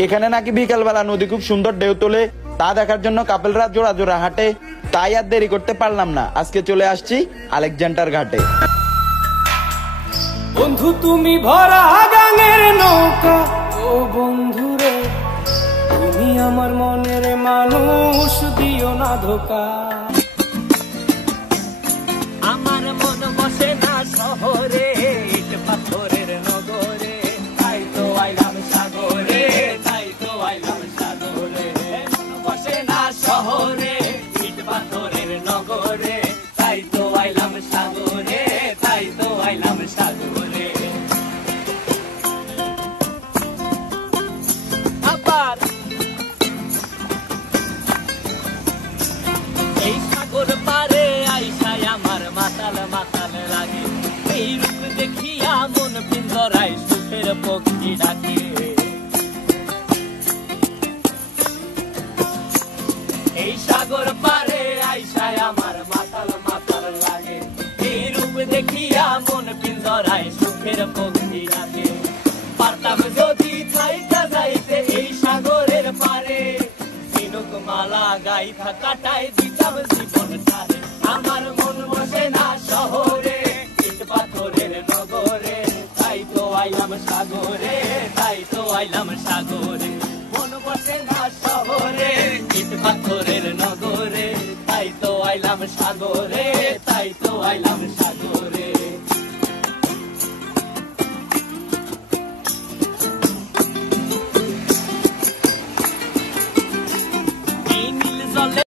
এখানে নাকি বিকালবেলা নদী খুব সুন্দর ঢেউ তোলে, তা দেখার জন্য কাপেলরা জোড়া জোড়া হাঁটে। তাই আর দেরি করতে পারলাম না, আজকে চলে আসছি আলেকজান্ডার ঘাটে। বন্ধু তুমি ভরা গানের নৌকা, ও বন্ধুরে তুমি আমার মনের মানুষ, দিও না ধোকা। আমার মন বসে না শহরে, ইট পাথরের নগরে, তাই তো আইলাম সাগরে, তাই তো আইলাম সাগরে। মন বসে না শহরে, ইট পাথরের নগরে, তাই তো আইলাম সাগরে, তাই তো আইলাম সাগরে। আবার এই সাগর পারে আইসায় আমার মাতাল মাতাল লাগে, এই রূপ দেখিয়া মন পিঞ্জরায় সুখের পক্ষী ডাকে। এই সাগর পারে আইসায় আমার মাতাল মাতাল লাগে, এই রূপ দেখিয়া মন পিঞ্জরায় সুখের পক্ষী ডাকে। পারতাম যদি থাইকা যাইতে এই সাগরের পারে, মালা গাইথা কাটাই দিতাম জীবনটারে। আমার মন বসে না শহরে, ইট পাথরের নগরে, তাই তো আইলাম সাগরে, তাই তো আইলাম সাগরে। মন বসে না শহরে, ইট পাথরের নগরে, তাই তো আইলাম সাগরে, তাই তো আইলাম সাগরে।